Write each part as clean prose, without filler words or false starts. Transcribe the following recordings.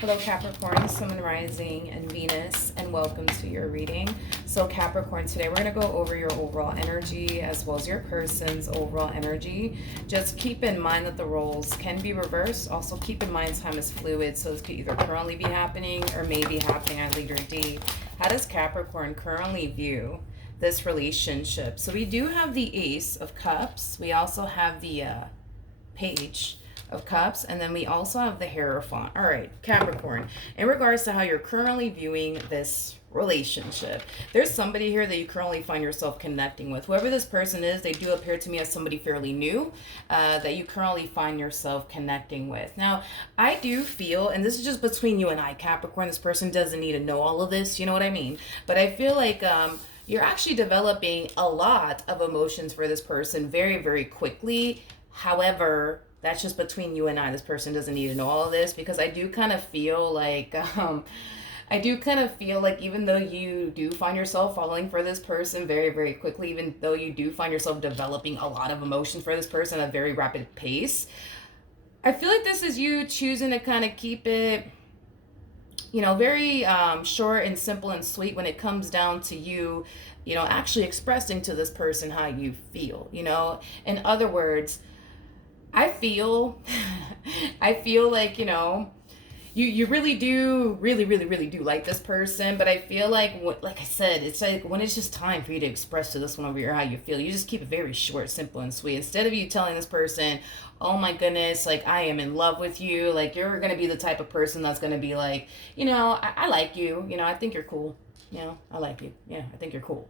Hello Capricorn, Sun, Rising, and Venus, and welcome to your reading. So Capricorn, today we're going to go over your overall energy as well as your person's overall energy. Just keep in mind that the roles can be reversed. Also keep in mind time is fluid, so this could either currently be happening or may be happening at a later date. How does Capricorn currently view this relationship? So we do have the Ace of Cups. We also have the Page of Cups, and then we also have the Hierophant. All right, Capricorn, in regards to how you're currently viewing this relationship, there's somebody here that you currently find yourself connecting with. Whoever this person is, they do appear to me as somebody fairly new that you currently find yourself connecting with. Now, I do feel, and this is just between you and I, Capricorn, this person doesn't need to know all of this, you know what I mean? But I feel like you're actually developing a lot of emotions for this person very, very quickly. However, that's just between you and I. This person doesn't need to know all of this, because I do kind of feel like, even though you do find yourself falling for this person very, very quickly, even though you do find yourself developing a lot of emotions for this person at a very rapid pace, I feel like this is you choosing to kind of keep it, very short and simple and sweet when it comes down to you, actually expressing to this person how you feel, In other words, I feel like, you really do, really do like this person, but I feel like, like I said, it's like when it's just time for you to express to this one over here how you feel, you just keep it very short, simple, and sweet. Instead of you telling this person, oh my goodness, like I am in love with you, like you're going to be the type of person that's going to be like, I like you, I think you're cool. I like you. Yeah, I think you're cool.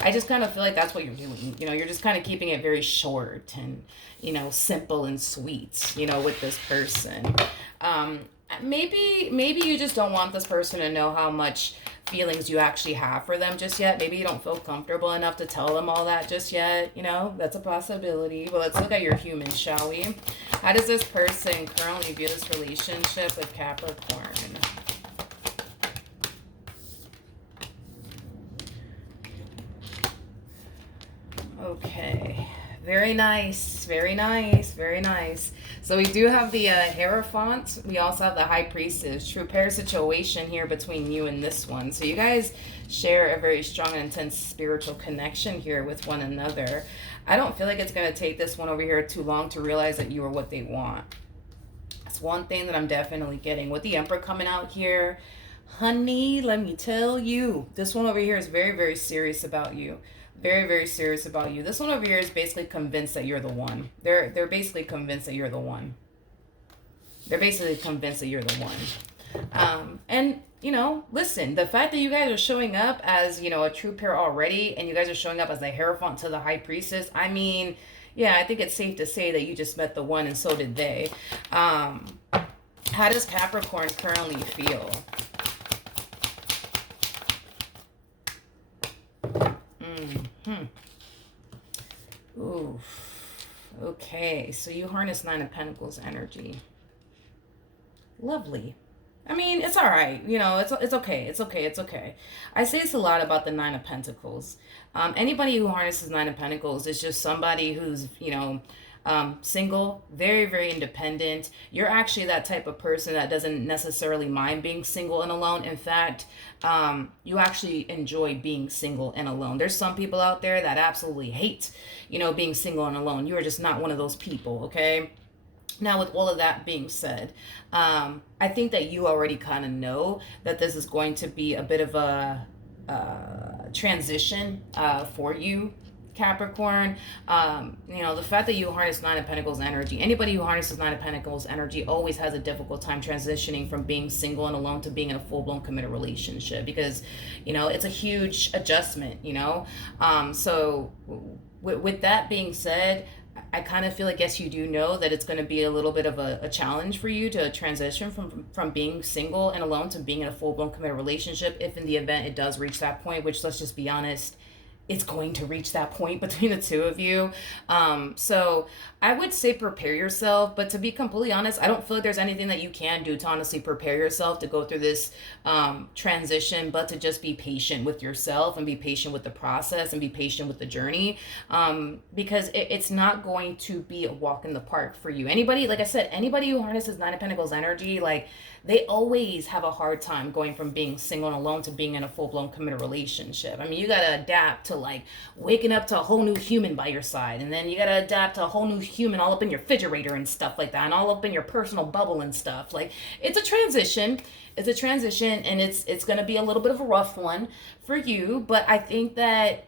I just kind of feel like that's what you're doing. You're just kind of keeping it very short and, simple and sweet, with this person. Maybe you just don't want this person to know how much feelings you actually have for them just yet. Maybe you don't feel comfortable enough to tell them all that just yet. That's a possibility. But let's look at your humans, shall we? How does this person currently view this relationship with Capricorn? Okay, very nice, very nice, very nice. So we do have the Hierophant. We also have the High Priestess. True pair situation here between you and this one. So you guys share a very strong and intense spiritual connection here with one another. I don't feel like it's going to take this one over here too long to realize that you are what they want. That's one thing that I'm definitely getting. With the Emperor coming out here, honey, let me tell you, this one over here is very, very serious about you. Very, very serious about you. This one over here is basically convinced that you're the one. They're basically convinced that you're the one. They're basically convinced that you're the one. And, listen, the fact that you guys are showing up as, a true pair already, and you guys are showing up as the Hierophant to the High Priestess, I mean, yeah, I think it's safe to say that you just met the one, and so did they. How does Capricorn currently feel? Ooh. Okay, so you harness Nine of Pentacles energy. Lovely. I mean, it's all right. It's okay. It's okay. It's okay. I say it's a lot about the Nine of Pentacles. Anybody who harnesses Nine of Pentacles is just somebody who's, single, very, very independent. You're actually that type of person that doesn't necessarily mind being single and alone. In fact, you actually enjoy being single and alone. There's some people out there that absolutely hate, being single and alone. You are just not one of those people, okay? Now, with all of that being said, I think that you already kind of know that this is going to be a bit of a transition for you, Capricorn. The fact that you harness Nine of Pentacles energy, anybody who harnesses Nine of Pentacles energy always has a difficult time transitioning from being single and alone to being in a full-blown committed relationship, because it's a huge adjustment. So with that being said, I kind of feel like, yes, you do know that it's going to be a little bit of a challenge for you to transition from being single and alone to being in a full-blown committed relationship, if in the event it does reach that point, which, let's just be honest, it's going to reach that point between the two of you. So I would say prepare yourself, but to be completely honest, I don't feel like there's anything that you can do to honestly prepare yourself to go through this transition, but to just be patient with yourself and be patient with the process and be patient with the journey, because it's not going to be a walk in the park for you. Anybody, like I said, anybody who harnesses Nine of Pentacles energy, like, they always have a hard time going from being single and alone to being in a full-blown committed relationship. I mean, you gotta adapt to like waking up to a whole new human by your side, and then you gotta adapt to a whole new human all up in your refrigerator and stuff like that, and all up in your personal bubble and stuff. Like, it's a transition. It's a transition, and it's gonna be a little bit of a rough one for you, but I think that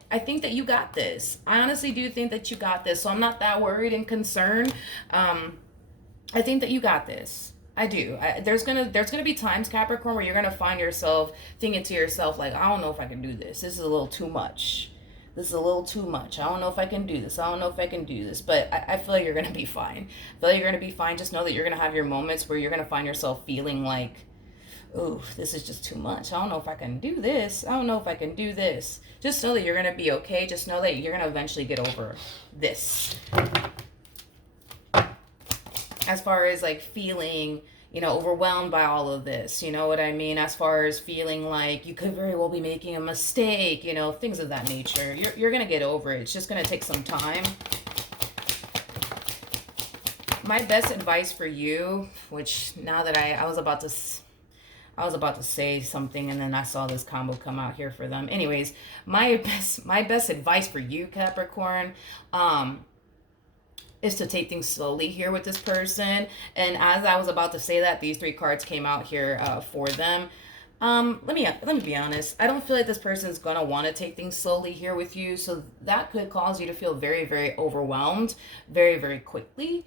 you got this. I honestly do think that you got this, so I'm not that worried and concerned. I think that you got this. I do. There's gonna be times, Capricorn, where you're gonna find yourself thinking to yourself, like, I don't know if I can do this. This is a little too much. This is a little too much. I don't know if I can do this. I don't know if I can do this. But I feel like you're gonna be fine. I feel like you're gonna be fine. Just know that you're gonna have your moments where you're gonna find yourself feeling like, oh, this is just too much. I don't know if I can do this. I don't know if I can do this. Just know that you're gonna be okay. Just know that you're gonna eventually get over this. As far as like feeling, overwhelmed by all of this, you know what I mean? As far as feeling like you could very well be making a mistake, things of that nature. You're going to get over it. It's just going to take some time. My best advice for you, which now that I was about to say something and then I saw this combo come out here for them. Anyways, my best advice for you, Capricorn, is to take things slowly here with this person. And as I was about to say that, these 3 cards came out here for them. Let me be honest. I don't feel like this person's gonna want to take things slowly here with you. So that could cause you to feel very, very overwhelmed very, very quickly.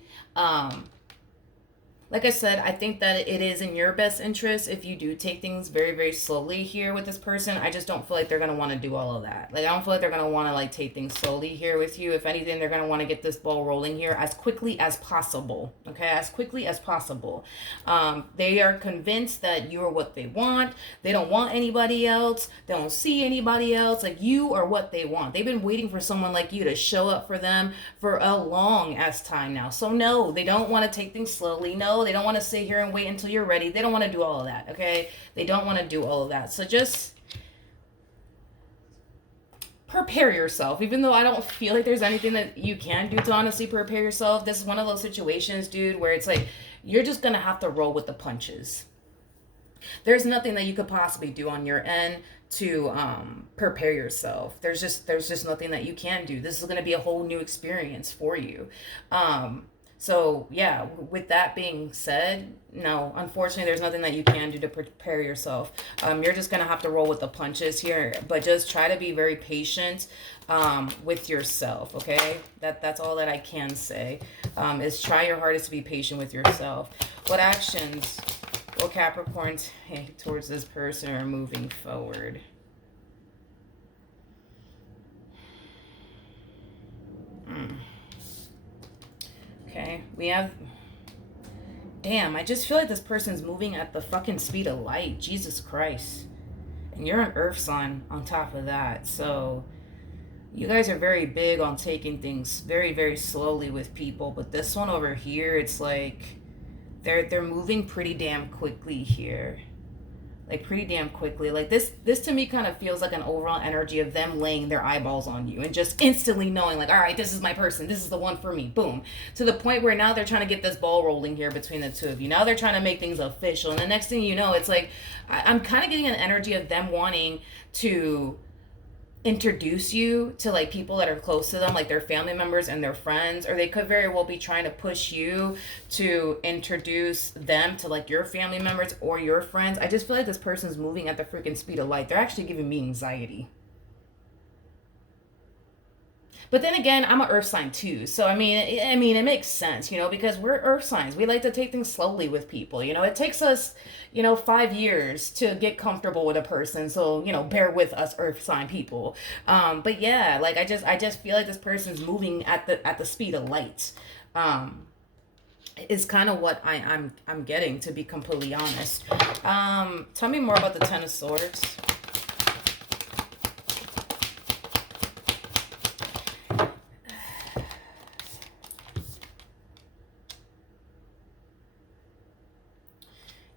Like I said, I think that it is in your best interest if you do take things very, very slowly here with this person. I just don't feel like they're going to want to do all of that. Like, I don't feel like they're going to want to, like, take things slowly here with you. If anything, they're going to want to get this ball rolling here as quickly as possible. Okay? As quickly as possible. They are convinced that you are what they want. They don't want anybody else. They don't see anybody else. Like, you are what they want. They've been waiting for someone like you to show up for them for a long ass time now. So, no, they don't want to take things slowly. No, they don't want to sit here and wait until you're ready. They don't want to do all of that, okay? They don't want to do all of that. So just prepare yourself. Even though I don't feel like there's anything that you can do to honestly prepare yourself, this is one of those situations, dude, where it's like you're just going to have to roll with the punches. There's nothing that you could possibly do on your end to prepare yourself. There's just nothing that you can do. This is going to be a whole new experience for you. So, yeah, with that being said, no, unfortunately, there's nothing that you can do to prepare yourself. You're just going to have to roll with the punches here, but just try to be very patient with yourself, okay? That's all that I can say, is try your hardest to be patient with yourself. What actions will Capricorn take towards this person or moving forward? Okay, we have... Damn, I just feel like this person's moving at the fucking speed of light. Jesus Christ. And you're an earth sign on top of that. So, you guys are very big on taking things very, very slowly with people. But this one over here, it's like... They're moving pretty damn quickly here. Like, pretty damn quickly. Like, this to me kind of feels like an overall energy of them laying their eyeballs on you and just instantly knowing, like, all right, this is my person. This is the one for me. Boom. To the point where now they're trying to get this ball rolling here between the two of you. Now they're trying to make things official. And the next thing you know, it's like, I'm kind of getting an energy of them wanting to introduce you to, like, people that are close to them, like their family members and their friends, or they could very well be trying to push you to introduce them to, like, your family members or your friends. I just feel like this person's moving at the freaking speed of light. They're actually giving me anxiety. But then again, I'm an earth sign too. So, I mean, it makes sense, because we're earth signs. We like to take things slowly with people. It takes us, 5 years to get comfortable with a person. So, bear with us earth sign people. But yeah, like, I just feel like this person's moving at the speed of light. Is kind of what I'm getting, to be completely honest. Tell me more about the Ten of Swords.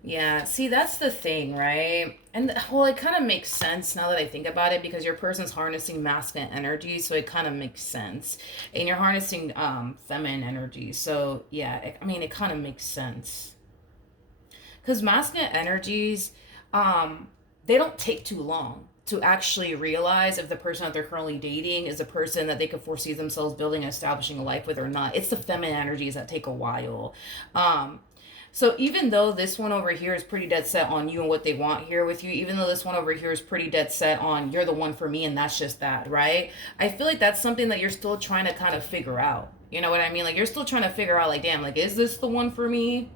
Yeah, see, that's the thing, right? And well, it kind of makes sense now that I think about it because your person's harnessing masculine energy, so it kind of makes sense. And you're harnessing feminine energy. So, yeah, I mean, it kind of makes sense. Cuz masculine energies they don't take too long to actually realize if the person that they're currently dating is a person that they could foresee themselves building and establishing a life with or not. It's the feminine energies that take a while. Um, so even though this one over here is pretty dead set on you and what they want here with you, even though this one over here is pretty dead set on you're the one for me and that's just that, right? I feel like that's something that you're still trying to kind of figure out. You know what I mean? Like you're still trying to figure out like, damn, like is this the one for me?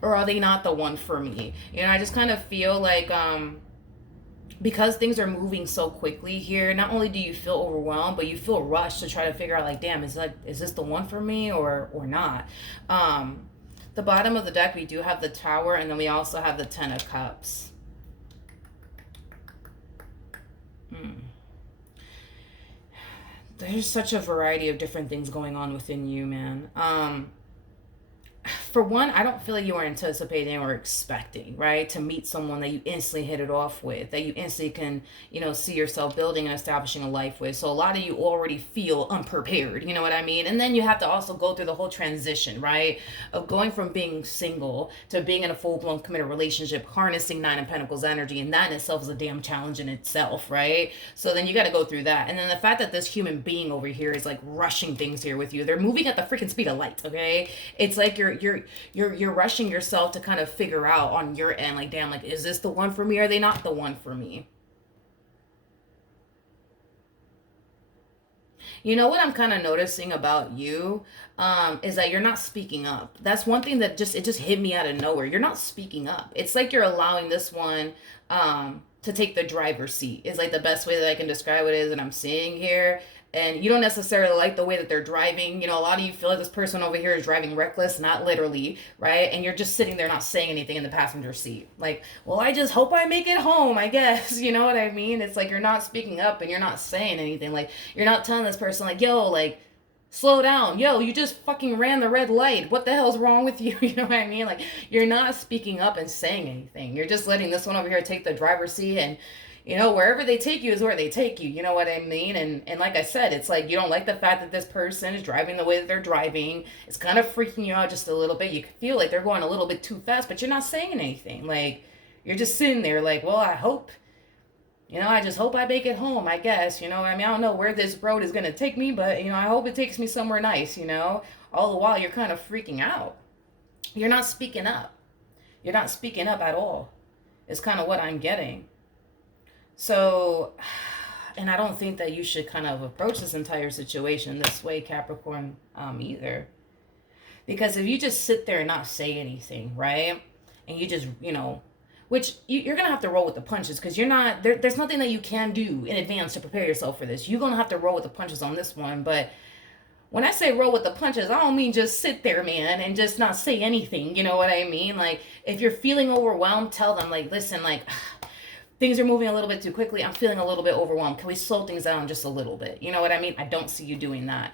Or are they not the one for me? You know, I just kind of feel like because things are moving so quickly here, not only do you feel overwhelmed, but you feel rushed to try to figure out like, damn, is this the one for me or not? The bottom of the deck, we do have the Tower, and then we also have the Ten of Cups. There's such a variety of different things going on within you, man. For one, I don't feel like you are anticipating or expecting, right, to meet someone that you instantly hit it off with, that you instantly can, see yourself building and establishing a life with. So a lot of you already feel unprepared, you know what I mean? And then you have to also go through the whole transition, right, of going from being single to being in a full-blown committed relationship, harnessing Nine of Pentacles energy, and that in itself is a damn challenge in itself, right? So then you got to go through that. And then the fact that this human being over here is like rushing things here with you, they're moving at the freaking speed of light, okay? It's like you're rushing yourself to kind of figure out on your end, like, damn, like, is this the one for me, or are they not the one for me? You know what I'm kind of noticing about you is that you're not speaking up. That's one thing that just hit me out of nowhere. You're not speaking up. It's like you're allowing this one to take the driver's seat. Is like the best way that I can describe what it is that I'm seeing here. And you don't necessarily like the way that they're driving. You know, a lot of you feel like this person over here is driving reckless, not literally, right? And you're just sitting there not saying anything in the passenger seat. Like, well, I just hope I make it home, I guess. You know what I mean? It's like you're not speaking up and you're not saying anything. Like, you're not telling this person, like, yo, like, slow down. Yo, you just fucking ran the red light. What the hell's wrong with you? You know what I mean? Like, you're not speaking up and saying anything. You're just letting this one over here take the driver's seat, and wherever they take you is where they take you. You know what I mean? And like I said, it's like you don't like the fact that this person is driving the way that they're driving. It's kind of freaking you out just a little bit. You feel like they're going a little bit too fast, but you're not saying anything. Like, you're just sitting there like, well, I just hope I make it home, I guess. I mean, I don't know where this road is going to take me, but, I hope it takes me somewhere nice. All the while, you're kind of freaking out. You're not speaking up. You're not speaking up at all. It's kind of what I'm getting. So, and I don't think that you should kind of approach this entire situation this way, Capricorn, either. Because if you just sit there and not say anything, right? And you just, which you're going to have to roll with the punches because there's nothing that you can do in advance to prepare yourself for this. You're going to have to roll with the punches on this one. But when I say roll with the punches, I don't mean just sit there, man, and just not say anything. You know what I mean? Like, if you're feeling overwhelmed, tell them, like, listen, like, things are moving a little bit too quickly. I'm feeling a little bit overwhelmed. Can we slow things down just a little bit? You know what I mean? I don't see you doing that.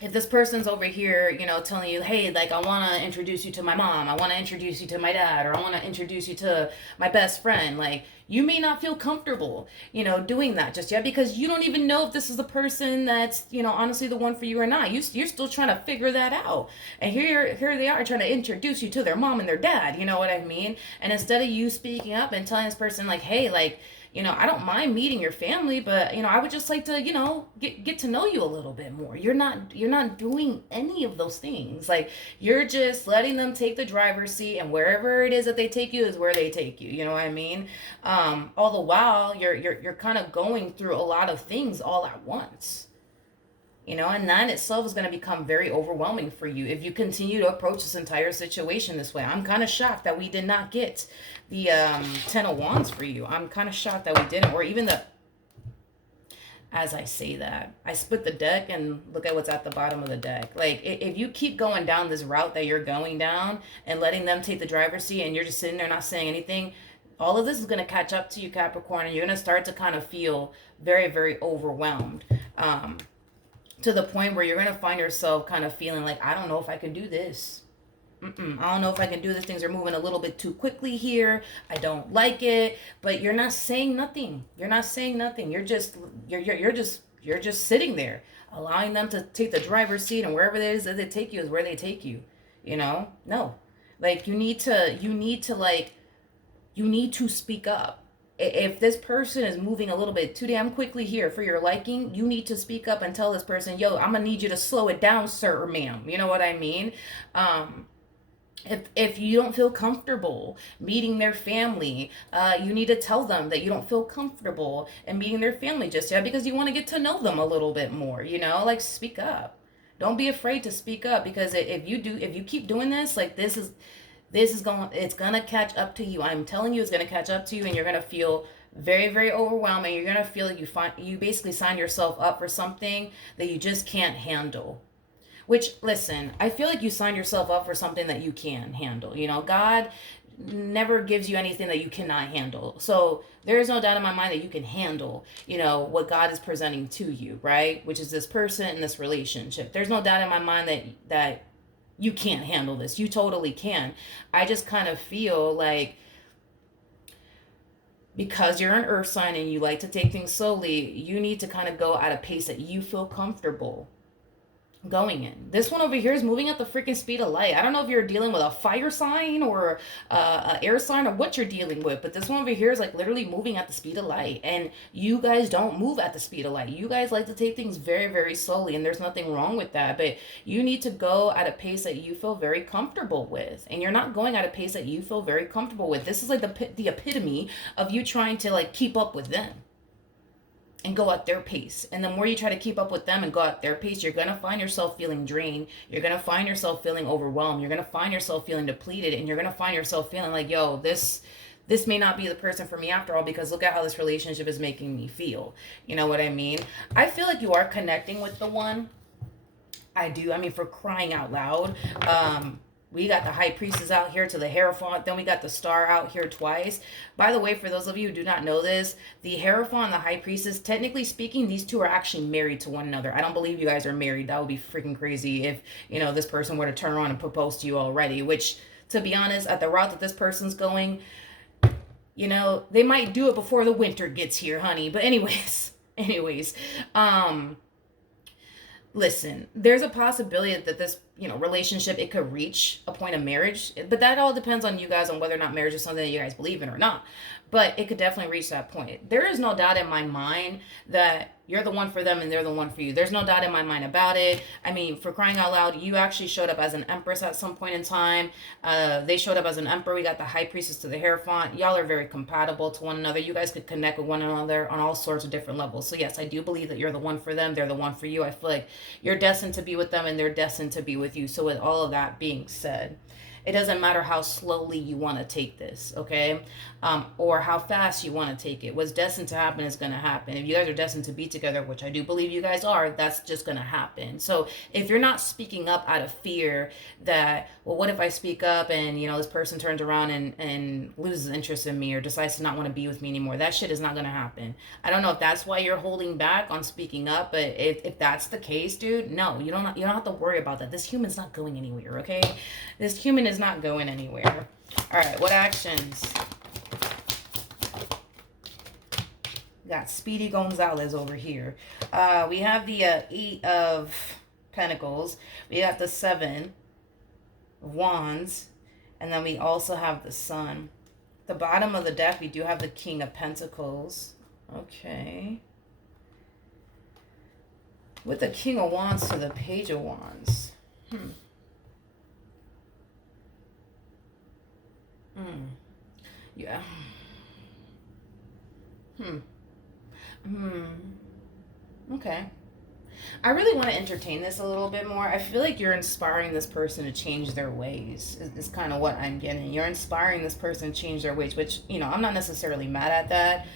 If this person's over here, telling you, hey, like, I want to introduce you to my mom, I want to introduce you to my dad, or I want to introduce you to my best friend, like, you may not feel comfortable, doing that just yet because you don't even know if this is the person that's, honestly the one for you or not. You're still trying to figure that out. And here they are trying to introduce you to their mom and their dad, you know what I mean? And instead of you speaking up and telling this person, like, hey, like, I don't mind meeting your family, but, I would just like to, get to know you a little bit more. You're not doing any of those things. Like, you're just letting them take the driver's seat, and wherever it is that they take you is where they take you. You know what I mean? All the while, you're kind of going through a lot of things all at once. And that in itself is going to become very overwhelming for you if you continue to approach this entire situation this way. I'm kind of shocked that we did not get the Ten of Wands for you. I'm kind of shocked that we didn't, or even as I say that, I split the deck and look at what's at the bottom of the deck. Like, if you keep going down this route that you're going down and letting them take the driver's seat and you're just sitting there not saying anything, all of this is going to catch up to you, Capricorn, and you're going to start to kind of feel very, very overwhelmed. To the point where you're going to find yourself kind of feeling like, I don't know if I can do this. I don't know if I can do this. Things are moving a little bit too quickly here. I don't like it. But you're not saying nothing. You're not saying nothing. You're just sitting there, allowing them to take the driver's seat, and wherever it is that they take you is where they take you. No, like you need to speak up. If this person is moving a little bit too damn quickly here for your liking, you need to speak up and tell this person, yo, I'm gonna need you to slow it down, sir or ma'am. You know what I mean? If you don't feel comfortable meeting their family, you need to tell them that you don't feel comfortable in meeting their family just yet because you want to get to know them a little bit more. Like, speak up. Don't be afraid to speak up, because if you keep doing this, like, it's gonna catch up to you. I'm telling you, it's gonna catch up to you, and you're gonna feel very, very overwhelmed, and you're gonna feel like you basically sign yourself up for something that you just can't handle. Which, listen, I feel like you signed yourself up for something that you can handle. God never gives you anything that you cannot handle. So there is no doubt in my mind that you can handle, what God is presenting to you, right? Which is this person and this relationship. There's no doubt in my mind that you can't handle this. You totally can. I just kind of feel like, because you're an earth sign and you like to take things slowly, you need to kind of go at a pace that you feel comfortable going in. This one over here is moving at the freaking speed of light. I don't know if you're dealing with a fire sign or a air sign or what you're dealing with, but this one over here is like literally moving at the speed of light. And you guys don't move at the speed of light. You guys like to take things very, very slowly, and there's nothing wrong with that. But you need to go at a pace that you feel very comfortable with, and you're not going at a pace that you feel very comfortable with. This is like the epitome of you trying to like keep up with them and go at their pace. And the more you try to keep up with them and go at their pace, you're going to find yourself feeling drained. You're going to find yourself feeling overwhelmed. You're going to find yourself feeling depleted. And you're going to find yourself feeling like, yo, this may not be the person for me after all, because look at how this relationship is making me feel. You know what I mean? I feel like you are connecting with the one. I do. I mean, for crying out loud. We got the High Priestess out here to the Hierophant. Then we got the Star out here twice. By the way, for those of you who do not know this, the Hierophant and the High Priestess, technically speaking, these two are actually married to one another. I don't believe you guys are married. That would be freaking crazy if, this person were to turn around and propose to you already. Which, to be honest, at the route that this person's going, they might do it before the winter gets here, honey. But anyways, listen, there's a possibility that this, relationship, it could reach a point of marriage, but that all depends on you guys, on whether or not marriage is something that you guys believe in or not. But it could definitely reach that point. There is no doubt in my mind that you're the one for them and they're the one for you. There's no doubt in my mind about it. I mean, for crying out loud, you actually showed up as an empress at some point in time. They showed up as an emperor. We got the High Priestess to the Hierophant. Y'all are very compatible to one another. You guys could connect with one another on all sorts of different levels. So yes, I do believe that you're the one for them. They're the one for you. I feel like you're destined to be with them and they're destined to be with you. So with all of that being said, it doesn't matter how slowly you want to take this, okay? Or how fast you want to take it. What's destined to happen is going to happen. If you guys are destined to be together, which I do believe you guys are, that's just going to happen. So if you're not speaking up out of fear that, well, what if I speak up and, this person turns around and loses interest in me or decides to not want to be with me anymore, that shit is not going to happen. I don't know if that's why you're holding back on speaking up, but if that's the case, dude, no, you don't have to worry about that. This human's not going anywhere, okay? This human is not going anywhere. All right, what actions? Got Speedy Gonzalez over here. We have the 8 of Pentacles. We got the 7 of Wands. And then we also have the Sun. At the bottom of the deck, we do have the King of Pentacles. Okay. With the King of Wands to the Page of Wands. Yeah. Okay. I really want to entertain this a little bit more. I feel like you're inspiring this person to change their ways, is kind of what I'm getting. You're inspiring this person to change their ways, which, I'm not necessarily mad at that.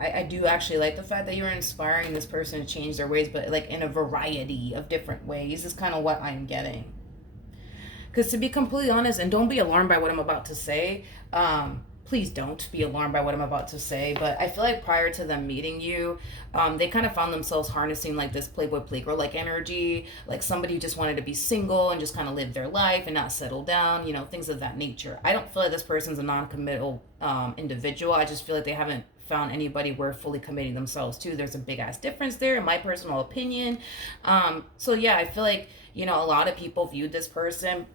I do actually like the fact that you're inspiring this person to change their ways, but like in a variety of different ways is kind of what I'm getting. Because to be completely honest, and don't be alarmed by what I'm about to say, please don't be alarmed by what I'm about to say, but I feel like prior to them meeting you, they kind of found themselves harnessing like this playboy playgirl like energy, like somebody who just wanted to be single and just kind of live their life and not settle down, things of that nature. I don't feel like this person's a non-committal individual. I just feel like they haven't found anybody worth fully committing themselves to. There's a big ass difference there, in my personal opinion. So yeah, I feel like a lot of people viewed this person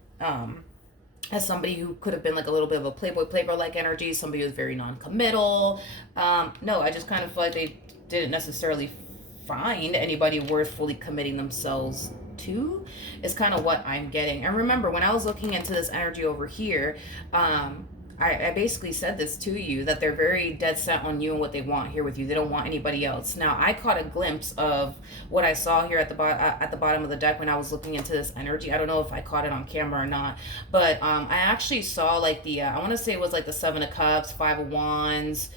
as somebody who could have been like a little bit of a playboy playgirl like energy, somebody who's very non-committal. No, I just kind of feel like they didn't necessarily find anybody worth fully committing themselves to, is kind of what I'm getting. And remember, when I was looking into this energy over here, I basically said this to you, that they're very dead set on you and what they want here with you. They don't want anybody else. Now, I caught a glimpse of what I saw here at the bottom of the deck when I was looking into this energy. I don't know if I caught it on camera or not, but I actually saw like I want to say it was like the Seven of Cups, Five of Wands,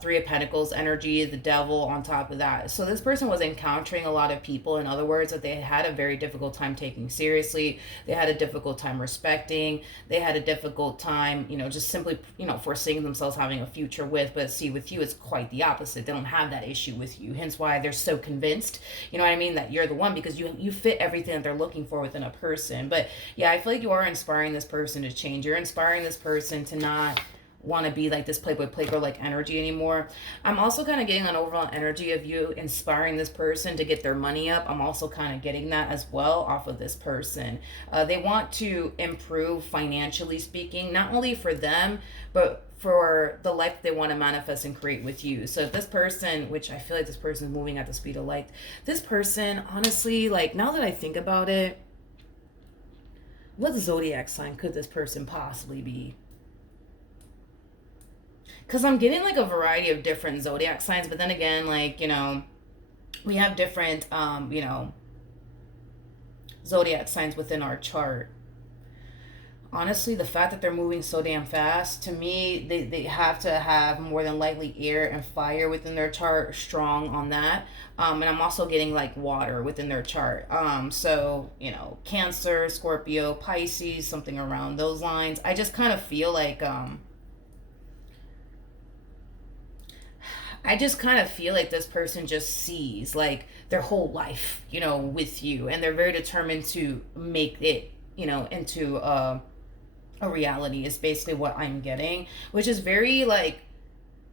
Three of Pentacles energy, the Devil on top of that. So this person was encountering a lot of people, in other words, that they had a very difficult time taking seriously. They had a difficult time respecting. They had a difficult time, just simply, foreseeing themselves having a future with. But see, with you, it's quite the opposite. They don't have that issue with you. Hence why they're so convinced, that you're the one, because you fit everything that they're looking for within a person. But yeah, I feel like you are inspiring this person to change. You're inspiring this person to not want to be like this playboy playgirl like energy anymore. I'm also kind of getting an overall energy of you inspiring this person to get their money up. I'm also kind of getting that as well off of this person. They want to improve financially speaking, not only for them, but for the life they want to manifest and create with you. So if this person, which I feel like this person is moving at the speed of light, this person, honestly, like now that I think about it, what zodiac sign could this person possibly be? Because I'm getting like a variety of different zodiac signs, but then again, like, we have different, zodiac signs within our chart. Honestly, the fact that they're moving so damn fast, to me, they have to have more than likely air and fire within their chart, strong on that. And I'm also getting like water within their chart. So, Cancer, Scorpio, Pisces, something around those lines. I just kind of feel like, this person just sees like their whole life, with you, and they're very determined to make it, into a reality, is basically what I'm getting, which is very like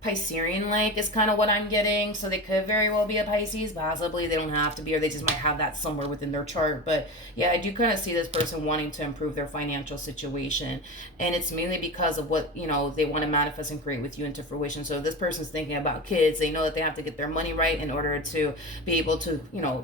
Piscean like is kind of what I'm getting. So they could very well be a Pisces, possibly. They don't have to be, or they just might have that somewhere within their chart. But yeah, I do kind of see this person wanting to improve their financial situation, and it's mainly because of what they want to manifest and create with you into fruition. So if this person's thinking about kids, they know that they have to get their money right in order to be able to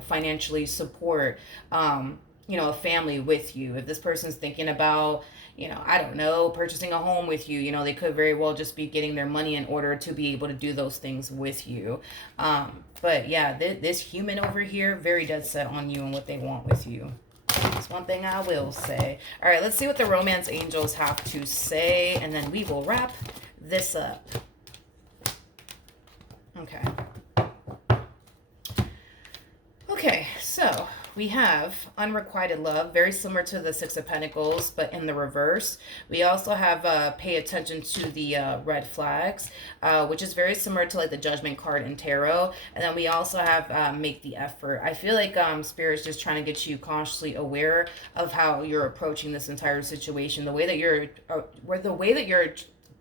financially support a family with you. If this person's thinking about I don't know, purchasing a home with you, they could very well just be getting their money in order to be able to do those things with you. But yeah, this human over here, very dead set on you and what they want with you. That's one thing I will say. All right, let's see what the romance angels have to say, and then we will wrap this up. Okay, so we have unrequited love, very similar to the Six of Pentacles, but in the reverse. We also have pay attention to the red flags, which is very similar to like the Judgment card in tarot. And then we also have make the effort. I feel like Spirit's just trying to get you consciously aware of how you're approaching this entire situation. The way that you're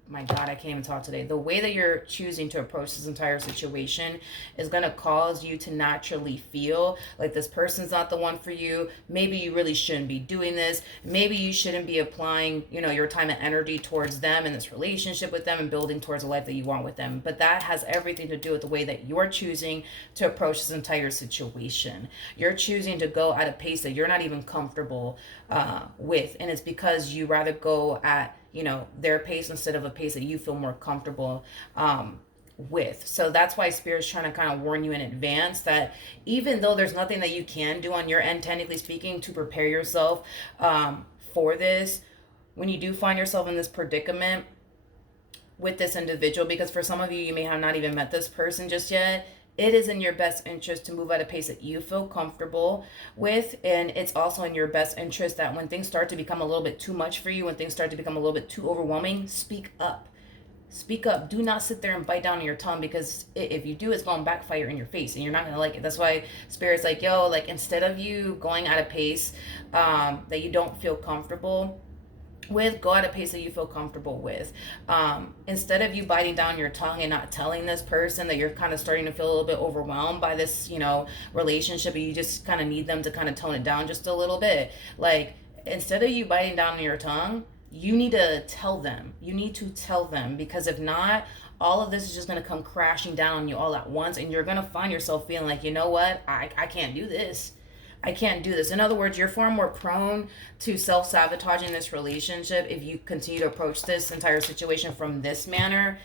my God, I can't even talk today. The way that you're choosing to approach this entire situation is going to cause you to naturally feel like this person's not the one for you. Maybe you really shouldn't be doing this. Maybe you shouldn't be applying, your time and energy towards them and this relationship with them and building towards a life that you want with them. But that has everything to do with the way that you're choosing to approach this entire situation. You're choosing to go at a pace that you're not even comfortable with. And it's because you rather go at their pace instead of a pace that you feel more comfortable with. So that's why Spirit's trying to kind of warn you in advance that even though there's nothing that you can do on your end, technically speaking, to prepare yourself for this, when you do find yourself in this predicament with this individual, because for some of you, you may have not even met this person just yet, it is in your best interest to move at a pace that you feel comfortable with. And it's also in your best interest that when things start to become a little bit too much for you, when things start to become a little bit too overwhelming, speak up. Speak up. Do not sit there and bite down on your tongue, because if you do, it's going to backfire in your face and you're not going to like it. That's why Spirit's like, yo, like, instead of you going at a pace that you don't feel comfortable with, go at a pace that you feel comfortable with. Instead of you biting down your tongue and not telling this person that you're kind of starting to feel a little bit overwhelmed by this, relationship, and you just kind of need them to kind of tone it down just a little bit. Like, instead of you biting down on your tongue, you need to tell them. You need to tell them, because if not, all of this is just going to come crashing down on you all at once, and you're going to find yourself feeling like, you know what, I can't do this. I can't do this. In other words, you're far more prone to self-sabotaging this relationship if you continue to approach this entire situation from this manner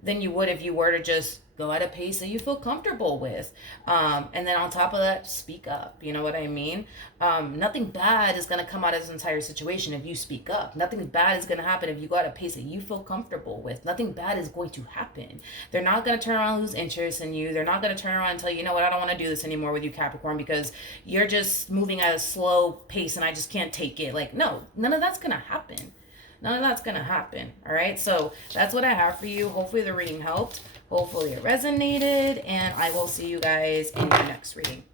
than you would if you were to just go at a pace that you feel comfortable with. And then on top of that, speak up. You know what I mean? Nothing bad is going to come out of this entire situation if you speak up. Nothing bad is going to happen if you go at a pace that you feel comfortable with. Nothing bad is going to happen. They're not going to turn around and lose interest in you. They're not going to turn around and tell you, you know what, I don't want to do this anymore with you, Capricorn, because you're just moving at a slow pace and I just can't take it. Like, no, none of that's going to happen. None of that's going to happen. All right. So that's what I have for you. Hopefully the reading helped. Hopefully it resonated. And I will see you guys in your next reading.